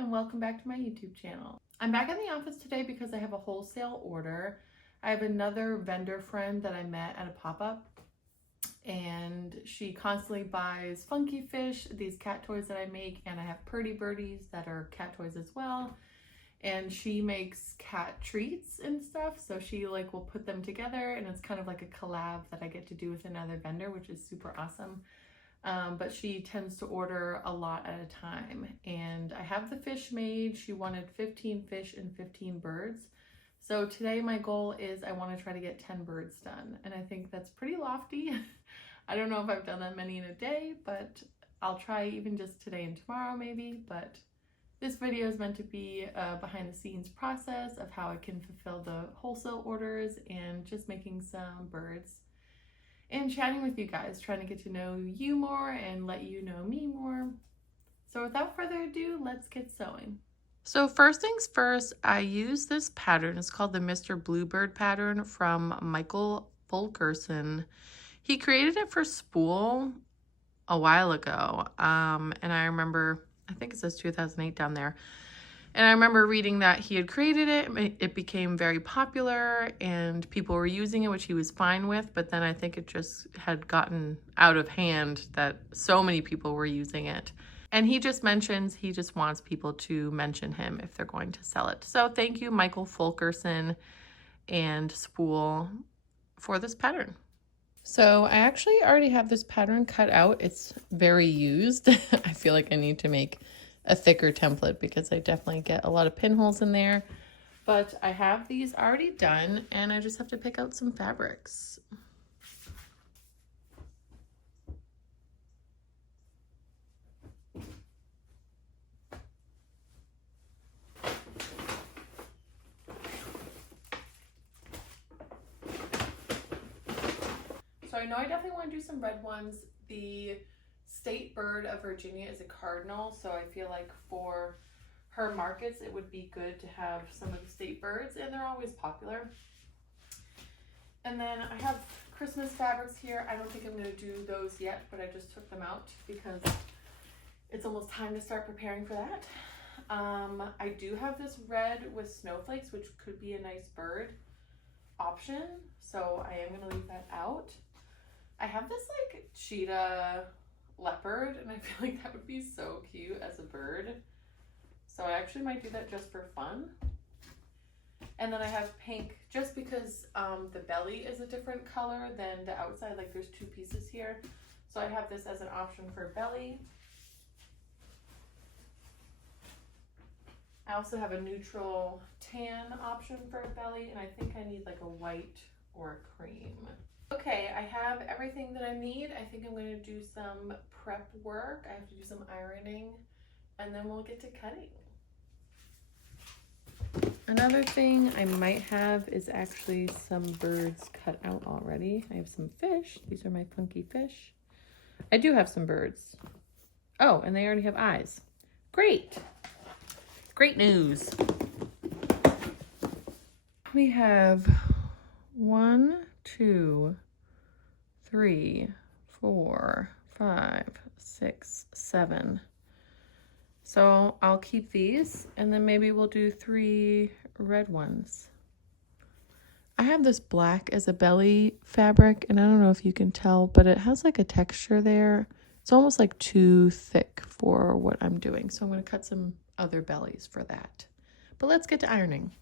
and welcome back to my YouTube channel. I'm back in the office today because I have a wholesale order. I have another vendor friend that I met at a pop-up, and she constantly buys funky fish, these cat toys that I make, and I have Purdy Birdies that are cat toys as well. And she makes cat treats and stuff, so she will put them together, and it's kind of like a collab that I get to do with another vendor, which is super awesome. But she tends to order a lot at a time, and I have the fish made. She wanted 15 fish and 15 birds. So today my goal is I want to try to get 10 birds done, and I think that's pretty lofty. I don't know if I've done that many in a day, but I'll try even just today and tomorrow maybe. But this video is meant to be a behind the scenes process of how I can fulfill the wholesale orders and just making some birds and chatting with you guys, trying to get to know you more and let you know me more. So without further ado, let's get sewing. So first things first, I use this pattern. It's called the Mr. Bluebird pattern from Michael Fulkerson. He created it for Spool a while ago, and I remember, I think it says 2008 down there. And I remember reading that he had created it. It became very popular and people were using it, which he was fine with. But then I think it just had gotten out of hand that so many people were using it. And he just mentions, he just wants people to mention him if they're going to sell it. So thank you, Michael Fulkerson and Spool, for this pattern. So I actually already have this pattern cut out. It's very used. I feel like I need to make a thicker template because I definitely get a lot of pinholes in there. But I have these already done, and I just have to pick out some fabrics. So I know I definitely want to do some red ones. The state bird of Virginia is a cardinal, so I feel like for her markets it would be good to have some of the state birds, and they're always popular. And then I have Christmas fabrics here. I don't think I'm going to do those yet, but I just took them out because it's almost time to start preparing for that. I do have this red with snowflakes, which could be a nice bird option, so I am going to leave that out. I have this cheetah leopard, and I feel like that would be so cute as a bird. So I actually might do that just for fun. And then I have pink just because the belly is a different color than the outside. Like there's two pieces here. So I have this as an option for belly. I also have a neutral tan option for belly, and I think I need a white or a cream. Okay, I have everything that I need. I think I'm going to do some prep work. I have to do some ironing, and then we'll get to cutting. Another thing I might have is actually some birds cut out already. I have some fish. These are my funky fish. I do have some birds. Oh, and they already have eyes. Great. Great news. We have 1, 2, 3, 4, 5, 6, 7. So I'll keep these, and then maybe we'll do 3 red ones. I have this black as a belly fabric, and I don't know if you can tell, but it has a texture there. It's almost too thick for what I'm doing. So I'm going to cut some other bellies for that. But let's get to ironing.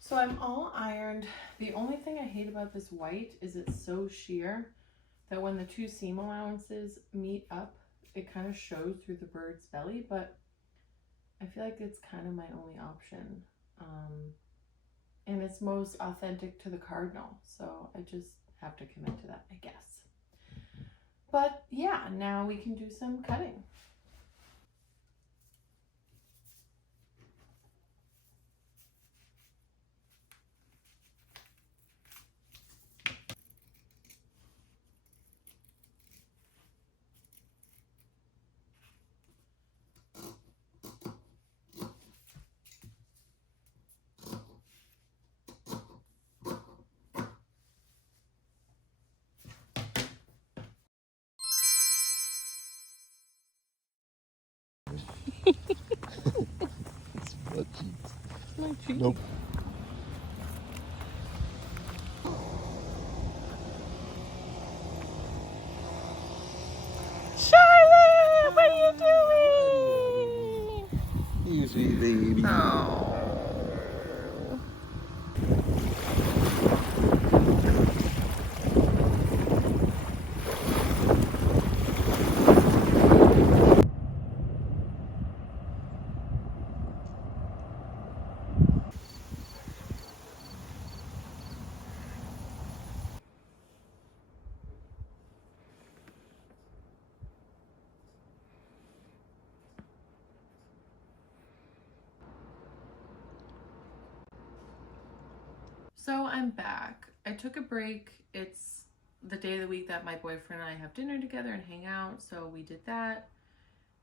So I'm all ironed. The only thing I hate about this white is it's so sheer that when the two seam allowances meet up, it kind of shows through the bird's belly, but I feel like it's kind of my only option. And it's most authentic to the cardinal, so I just have to commit to that, I guess. But yeah, now we can do some cutting. Nope. Charlotte, what are you doing? You sweet baby. Oh. So I'm back. I took a break. It's the day of the week that my boyfriend and I have dinner together and hang out. So we did that.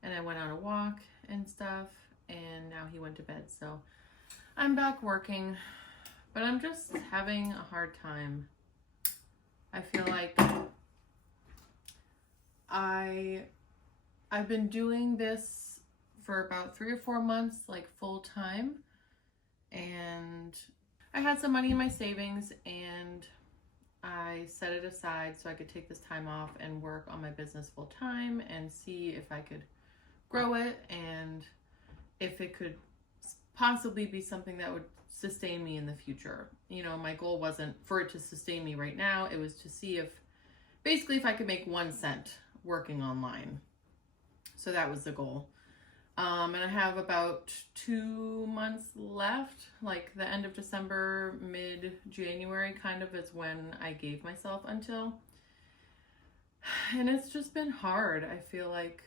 And I went on a walk and stuff. And now he went to bed. So I'm back working. But I'm just having a hard time. I feel like I've been doing this for about 3 or 4 months, like full time. And I had some money in my savings and I set it aside so I could take this time off and work on my business full time and see if I could grow it and if it could possibly be something that would sustain me in the future. You know, my goal wasn't for it to sustain me right now. It was to see if basically if I could make 1 cent working online. So that was the goal. And I have about 2 months left, like the end of December, mid-January kind of is when I gave myself until. And it's just been hard. I feel like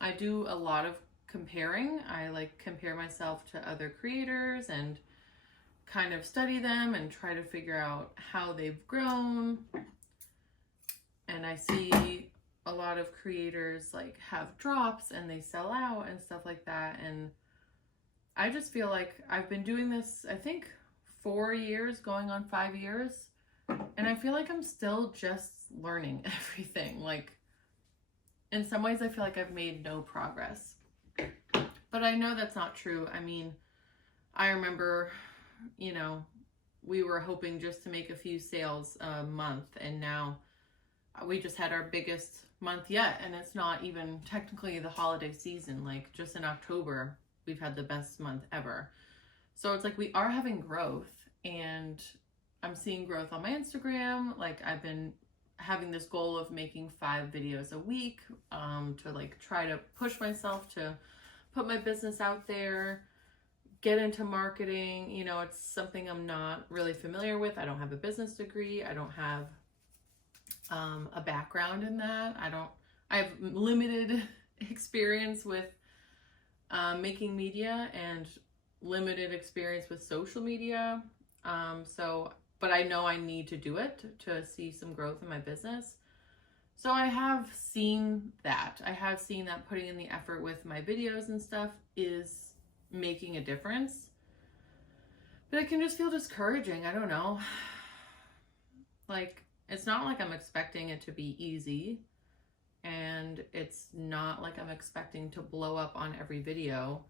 I do a lot of comparing. I like compare myself to other creators and kind of study them and try to figure out how they've grown. And I see a lot of creators like have drops and they sell out and stuff like that, and I just feel like I've been doing this I think 4 years going on 5 years, and I feel like I'm still just learning everything. Like in some ways I feel like I've made no progress, but I know that's not true. I mean, I remember, you know, we were hoping just to make a few sales a month, and now we just had our biggest month yet, and it's not even technically the holiday season. Like just in October we've had the best month ever. So it's like we are having growth, and I'm seeing growth on my Instagram. Like I've been having this goal of making 5 videos a week, to like try to push myself to put my business out there, get into marketing. You know, it's something I'm not really familiar with. I don't have a business degree. I don't have a background in that. I have limited experience with making media and limited experience with social media. But I know I need to do it to see some growth in my business. So I have seen that. I have seen that putting in the effort with my videos and stuff is making a difference. But it can just feel discouraging. I don't know. Like, it's not like I'm expecting it to be easy, and it's not like I'm expecting to blow up on every video.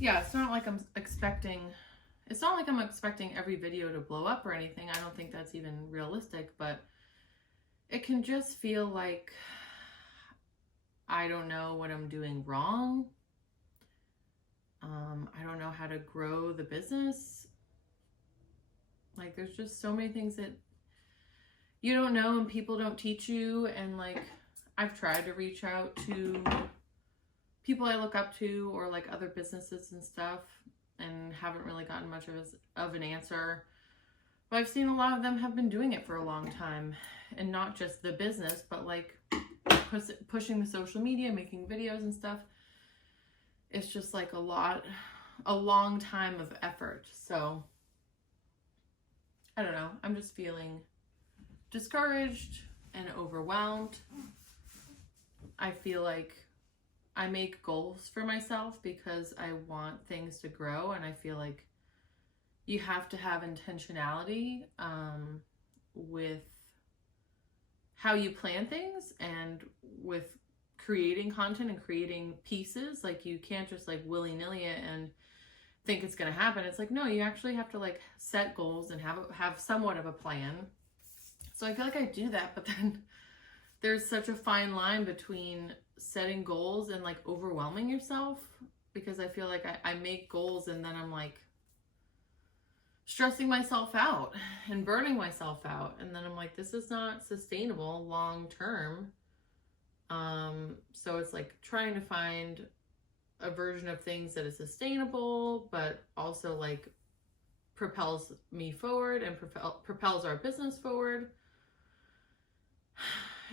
Yeah, it's not like I'm expecting every video to blow up or anything. I don't think that's even realistic, but it can just feel like I don't know what I'm doing wrong. I don't know how to grow the business. Like, there's just so many things that you don't know and people don't teach you. And like, I've tried to reach out to people I look up to or like other businesses and stuff, and haven't really gotten much of an answer. But I've seen a lot of them have been doing it for a long time, and not just the business, but like pushing the social media, making videos and stuff. It's just like a long time of effort. So I don't know. I'm just feeling discouraged and overwhelmed. I feel like I make goals for myself because I want things to grow, and I feel like you have to have intentionality with how you plan things and with creating content and creating pieces. Like, you can't just like willy-nilly it and think it's going to happen. It's like, no, you actually have to like set goals and have somewhat of a plan. So I feel like I do that, but then there's such a fine line between setting goals and like overwhelming yourself, because I feel like I make goals and then I'm like stressing myself out and burning myself out. And then I'm like, this is not sustainable long term. So it's like trying to find a version of things that is sustainable, but also like propels me forward and propels our business forward.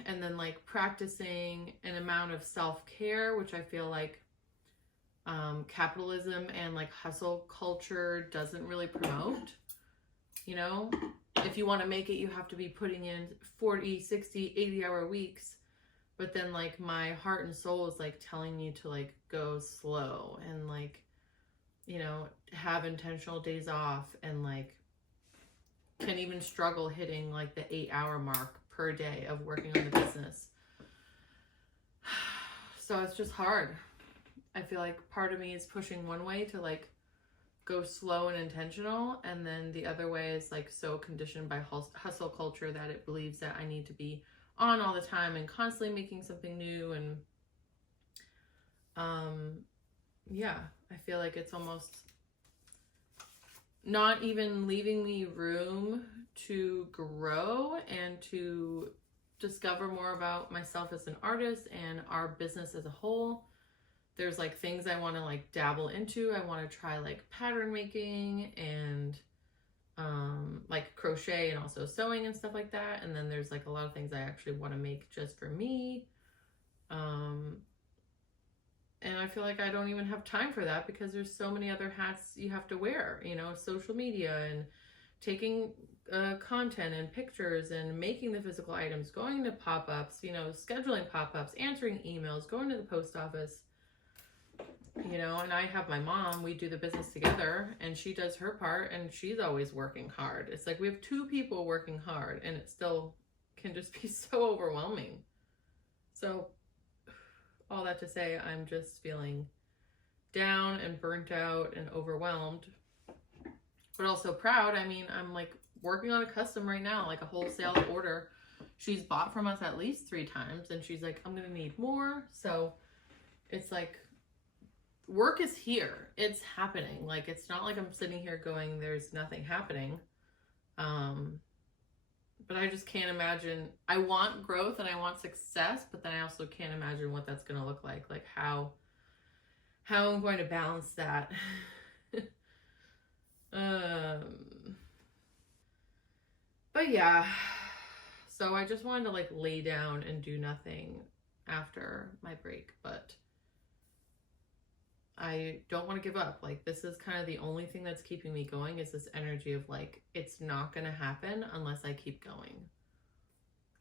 And then like practicing an amount of self-care, which I feel like capitalism and like hustle culture doesn't really promote. You know, if you want to make it, you have to be putting in 40, 60, 80-hour weeks. But then like my heart and soul is like telling me to like go slow and like, you know, have intentional days off, and like can even struggle hitting like the 8-hour mark per day of working on the business. So it's just hard. I feel like part of me is pushing one way to like go slow and intentional, and then the other way is like so conditioned by hustle culture that it believes that I need to be on all the time and constantly making something new. And yeah, I feel like it's almost not even leaving me room to grow and to discover more about myself as an artist and our business as a whole. There's like things I want to like dabble into. I want to try like pattern making and like crochet and also sewing and stuff like that. And then there's like a lot of things I actually want to make just for me. And I feel like I don't even have time for that because there's so many other hats you have to wear, you know, social media and taking content and pictures and making the physical items, going to pop-ups, you know, scheduling pop-ups, answering emails, going to the post office, you know. And I have my mom, we do the business together, and she does her part and she's always working hard. It's like we have two people working hard and it still can just be so overwhelming. So all that to say, I'm just feeling down and burnt out and overwhelmed, but also proud. I mean, I'm like working on a custom right now, like a wholesale order. She's bought from us at least 3 times, and she's like, I'm gonna need more. So it's like work is here, it's happening. Like it's not like I'm sitting here going there's nothing happening. But I just can't imagine. I want growth and I want success, but then I also can't imagine what that's going to look like how I'm going to balance that. But yeah, so I just wanted to like lay down and do nothing after my break, but I don't want to give up. Like this is kind of the only thing that's keeping me going, is this energy of like, it's not going to happen unless I keep going.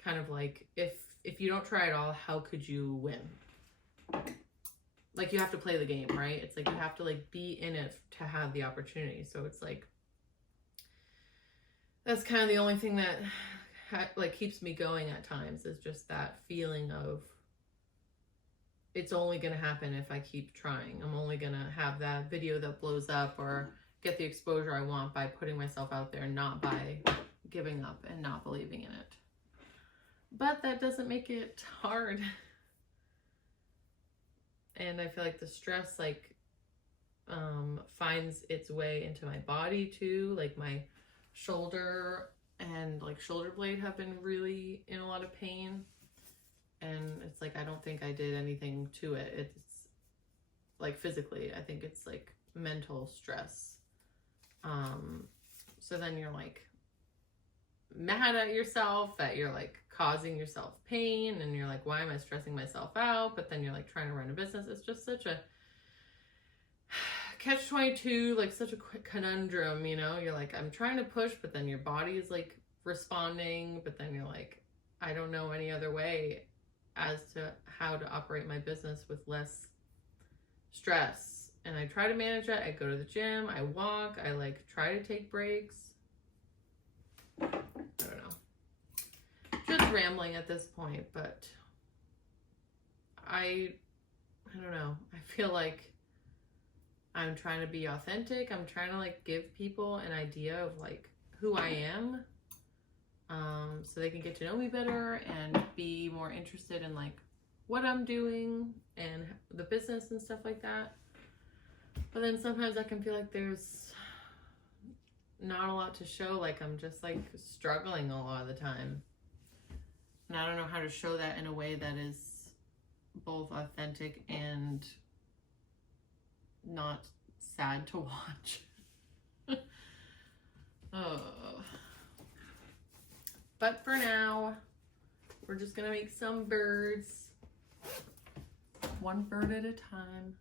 Kind of like, if you don't try at all, how could you win? Like you have to play the game, right? It's like you have to like be in it to have the opportunity. So it's like, that's kind of the only thing that like keeps me going at times, is just that feeling of it's only going to happen if I keep trying. I'm only going to have that video that blows up or get the exposure I want by putting myself out there, not by giving up and not believing in it. But that doesn't make it hard. And I feel like the stress like finds its way into my body too. Like my shoulder and like shoulder blade have been really in a lot of pain. And it's like, I don't think I did anything to it. It's like physically, I think it's like mental stress. So then you're like mad at yourself that you're like causing yourself pain, and you're like, why am I stressing myself out? But then you're like trying to run a business. It's just such a catch-22, like such a quick conundrum, you know. You're like, I'm trying to push, but then your body is like responding, but then you're like, I don't know any other way as to how to operate my business with less stress. And I try to manage it. I go to the gym, I walk, I like try to take breaks. I don't know. Just rambling at this point, but I don't know. I feel like I'm trying to be authentic. I'm trying to like give people an idea of like who I am, so they can get to know me better and be more interested in like what I'm doing and the business and stuff like that. But then sometimes I can feel like there's not a lot to show, like I'm just like struggling a lot of the time. And I don't know how to show that in a way that is both authentic and not sad to watch. Oh. But for now, we're just gonna make some birds, one bird at a time.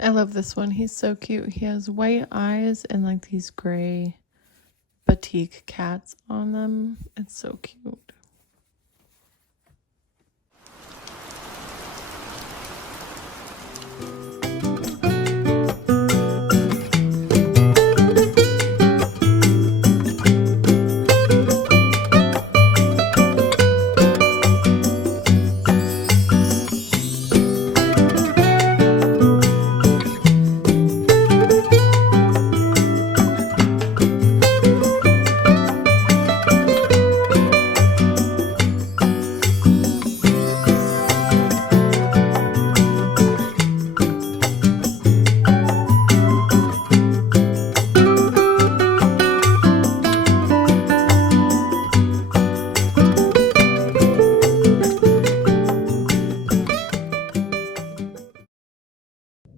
I love this one. He's so cute. He has white eyes and like these gray batik cats on them. It's so cute.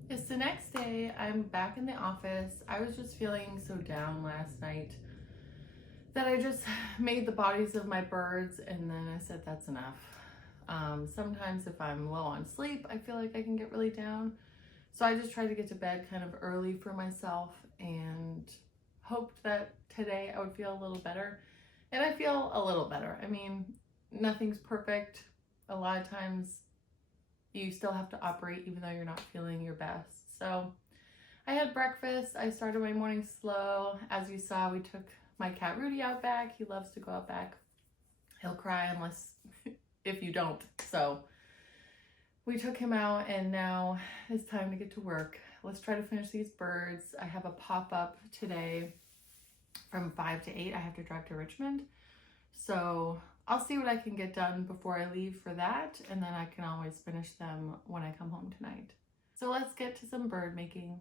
It's the next day. I'm back in the office. I was just feeling so down last night that I just made the bodies of my birds and then I said that's enough. Sometimes if I'm low on sleep, I feel like I can get really down. So I just tried to get to bed kind of early for myself and hoped that today I would feel a little better. And I feel a little better. I mean, nothing's perfect. A lot of times you still have to operate even though you're not feeling your best. So I had breakfast. I started my morning slow. As you saw, we took my cat Rudy out back. He loves to go out back. He'll cry unless if you don't. So we took him out and now it's time to get to work. Let's try to finish these birds. I have a pop-up today from 5 to 8. I have to drive to Richmond. So I'll see what I can get done before I leave for that, and then I can always finish them when I come home tonight. So let's get to some bird making.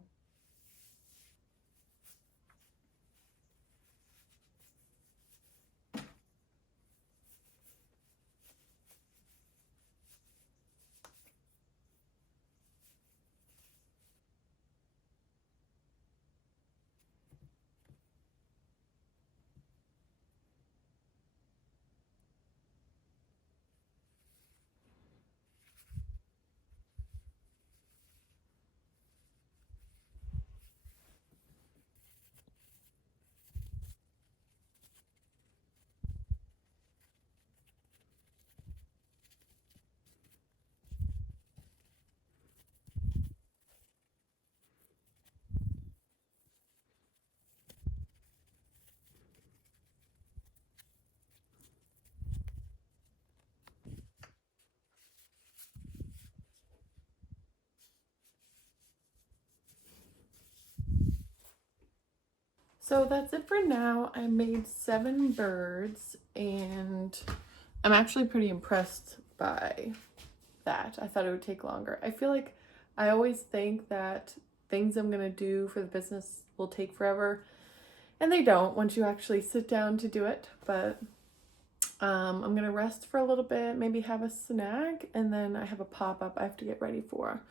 So that's it for now. I made 7 birds and I'm actually pretty impressed by that. I thought it would take longer. I feel like I always think that things I'm gonna do for the business will take forever. And they don't once you actually sit down to do it. But I'm gonna rest for a little bit, maybe have a snack, and then I have a pop-up I have to get ready for.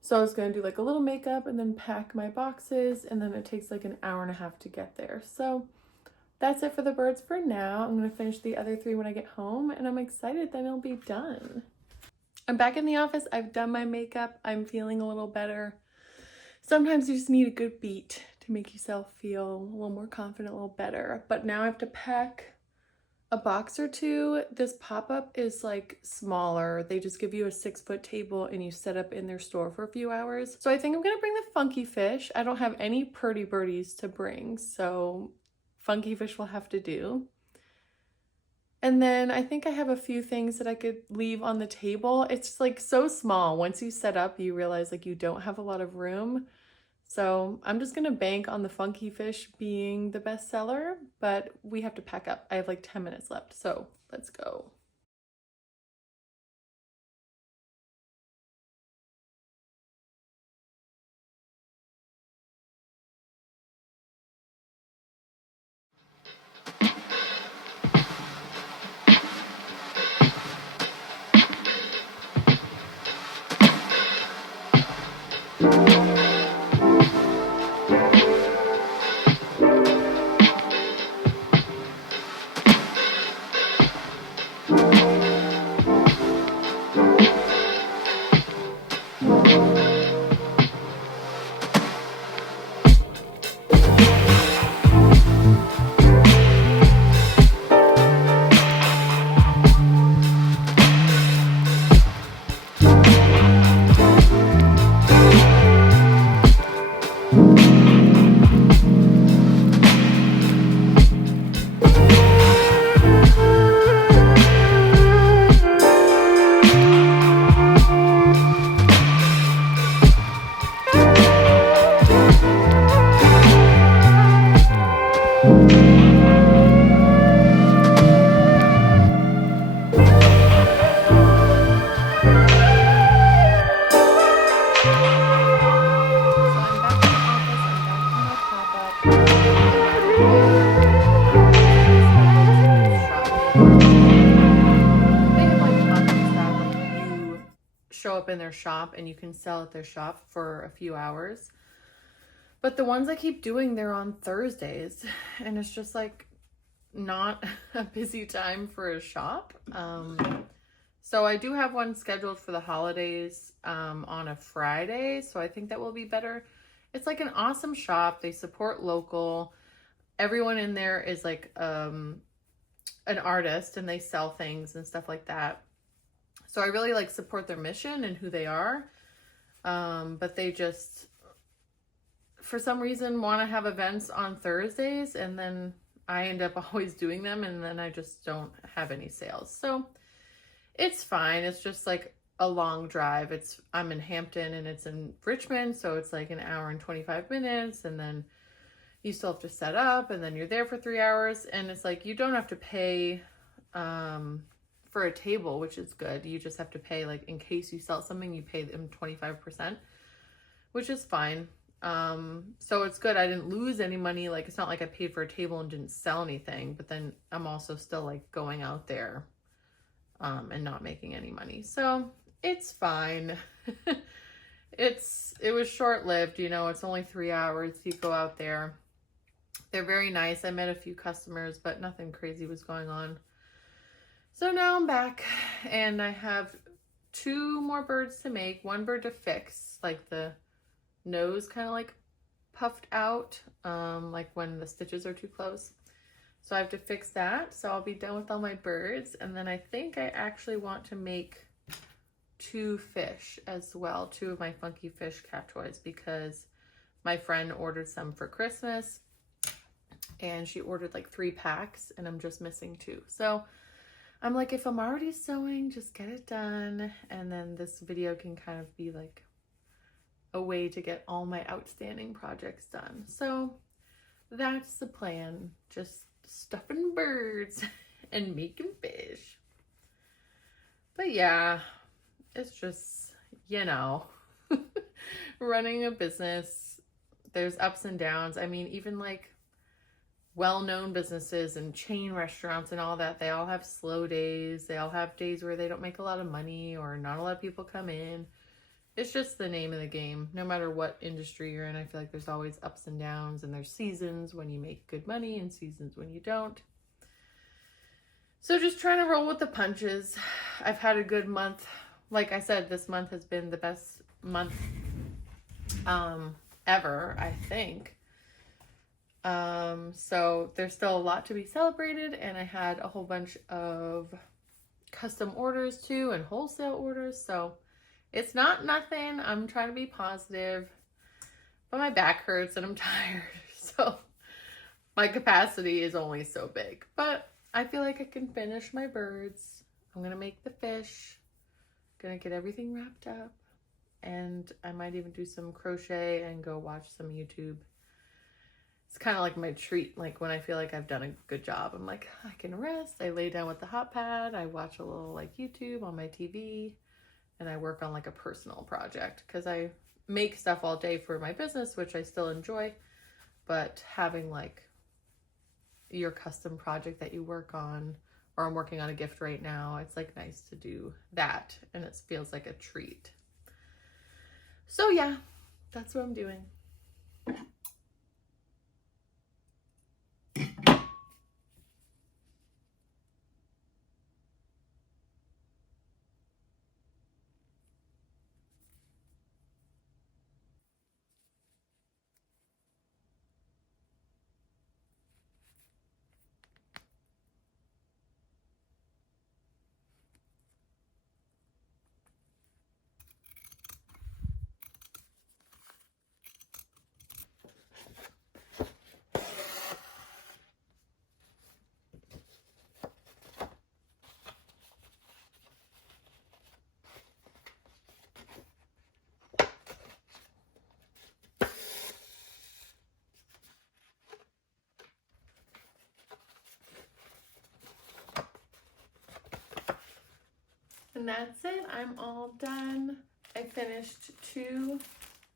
So I was gonna do like a little makeup and then pack my boxes, and then it takes like an hour and a half to get there. So that's it for the birds for now. I'm gonna finish the other 3 when I get home, and I'm excited then it'll be done. I'm back in the office. I've done my makeup. I'm feeling a little better. Sometimes you just need a good beat to make yourself feel a little more confident, a little better. But now I have to pack a box or 2. This pop-up is like smaller. They just give you a 6-foot table and you set up in their store for a few hours. So I think I'm gonna bring the funky fish. I don't have any purdy birdies to bring, so funky fish will have to do. And then I think I have a few things that I could leave on the table. It's like so small. Once you set up, you realize like you don't have a lot of room. So I'm just gonna bank on the funky fish being the best seller, but we have to pack up. I have like 10 minutes left, so let's go. Show up in their shop and you can sell at their shop for a few hours. But the ones I keep doing, they're on Thursdays, and it's just like not a busy time for a shop. So I do have one scheduled for the holidays on a Friday, so I think that will be better. It's like an awesome shop. They support local. Everyone in there is like an artist, and they sell things and stuff like that. So I really like support their mission and who they are. But they just, for some reason, want to have events on Thursdays, and then I end up always doing them, and then I just don't have any sales. So it's fine. It's just like a long drive. I'm in Hampton and it's in Richmond, so it's like an hour and 25 minutes, and then you still have to set up, and then you're there for 3 hours, and it's like you don't have to pay for a table, which is good. You just have to pay, like, in case you sell something, you pay them 25%, which is fine. So it's good. I didn't lose any money. Like, it's not like I paid for a table and didn't sell anything, but then I'm also still like going out there and not making any money. So it's fine. It was short-lived, you know. It's only 3 hours. You go out there. They're very nice. I met a few customers, but nothing crazy was going on. So now I'm back, and I have 2 more birds to make. One bird to fix, like the nose kind of like puffed out, like when the stitches are too close. So I have to fix that. So I'll be done with all my birds. And then I think I actually want to make 2 fish as well, 2 of my funky fish cat toys, because my friend ordered some for Christmas, and she ordered like 3 packs, and I'm just missing 2. So I'm like, if I'm already sewing, just get it done. And then this video can kind of be like a way to get all my outstanding projects done. So that's the plan. Just stuffing birds and making fish. But yeah, it's just, you know, running a business. There's ups and downs. I mean, even like well-known businesses and chain restaurants and all that, they all have slow days. They all have days where they don't make a lot of money or not a lot of people come in. It's just the name of the game. No matter what industry you're in, I feel like there's always ups and downs, and there's seasons when you make good money and seasons when you don't. So just trying to roll with the punches. I've had a good month. Like I said, this month has been the best month ever, I think. So there's still a lot to be celebrated, and I had a whole bunch of custom orders too and wholesale orders. So it's not nothing. I'm trying to be positive, but my back hurts and I'm tired. So my capacity is only so big, but I feel like I can finish my birds. I'm going to make the fish, going to get everything wrapped up, and I might even do some crochet and go watch some YouTube. It's kind of like my treat. Like when I feel like I've done a good job, I'm like, I can rest. I lay down with the hot pad. I watch a little like YouTube on my TV, and I work on like a personal project, because I make stuff all day for my business, which I still enjoy, but having like your custom project that you work on, or I'm working on a gift right now, it's like nice to do that, and it feels like a treat. So yeah, that's what I'm doing. And that's it. I'm all done. I finished 2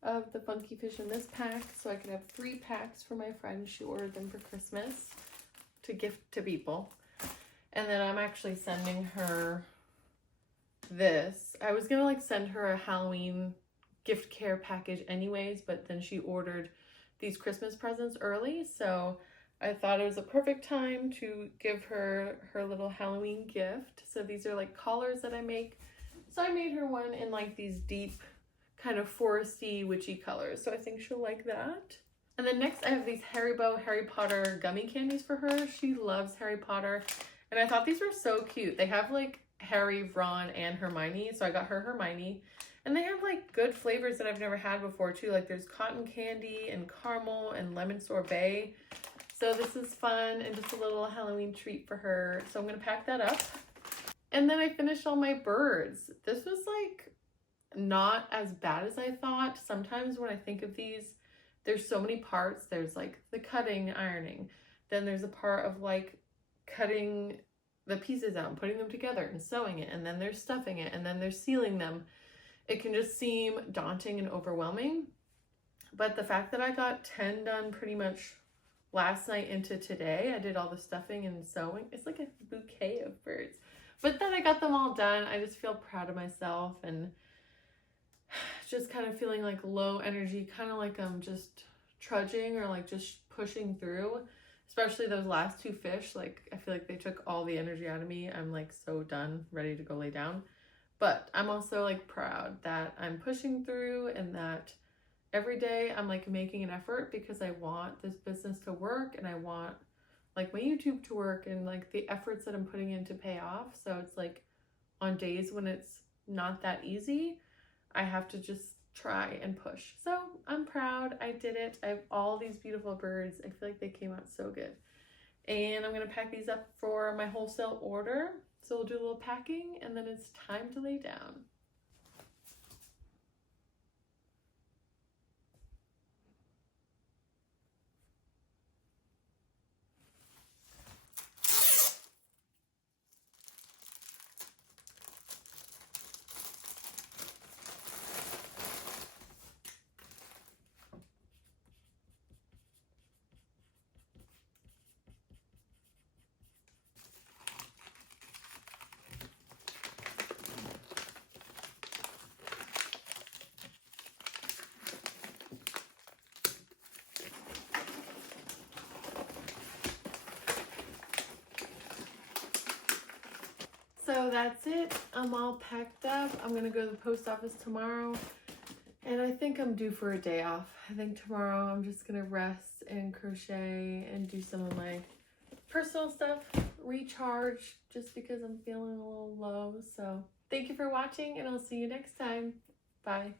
of the funky fish in this pack, so I could have 3 packs for my friend. She ordered them for Christmas to gift to people. And then I'm actually sending her this. I was gonna like send her a Halloween gift care package anyways, but then she ordered these Christmas presents early, so I thought it was a perfect time to give her her little Halloween gift. So these are like collars that I make. So I made her one in like these deep kind of foresty witchy colors. So I think she'll like that. And then next I have these Haribo Harry Potter gummy candies for her. She loves Harry Potter. And I thought these were so cute. They have like Harry, Ron, and Hermione. So I got her Hermione. And they have like good flavors that I've never had before too. Like there's cotton candy and caramel and lemon sorbet. So this is fun and just a little Halloween treat for her. So I'm going to pack that up. And then I finished all my birds. This was like not as bad as I thought. Sometimes when I think of these, there's so many parts. There's like the cutting, ironing. Then there's a part of like cutting the pieces out and putting them together and sewing it. And then there's stuffing it. And then there's sealing them. It can just seem daunting and overwhelming. But the fact that I got 10 done pretty much last night into today, I did all the stuffing and sewing. It's like a bouquet of birds. But then I got them all done. I just feel proud of myself, and just kind of feeling like low energy, kind of like I'm just trudging or like just pushing through. Especially those last 2 fish, like I feel like they took all the energy out of me. I'm like so done, ready to go lay down. But I'm also like proud that I'm pushing through, and that every day I'm like making an effort, because I want this business to work, and I want like my YouTube to work, and like the efforts that I'm putting in to pay off. So it's like on days when it's not that easy, I have to just try and push. So I'm proud. I did it. I have all these beautiful birds. I feel like they came out so good. And I'm going to pack these up for my wholesale order. So we'll do a little packing, and then it's time to lay down. So that's it. I'm all packed up. I'm gonna go to the post office tomorrow. And I think I'm due for a day off. I think tomorrow I'm just gonna rest and crochet and do some of my personal stuff, recharge, just because I'm feeling a little low. So thank you for watching, and I'll see you next time. Bye.